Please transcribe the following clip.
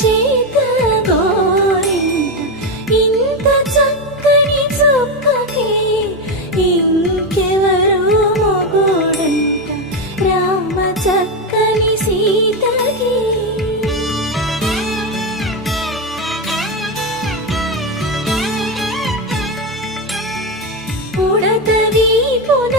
చేత గోరింట ఇంత చక్కని చుక్కకి ఇంకెవరు మొగుడంట రామ చక్కని సీతకి. ఉడత వీపున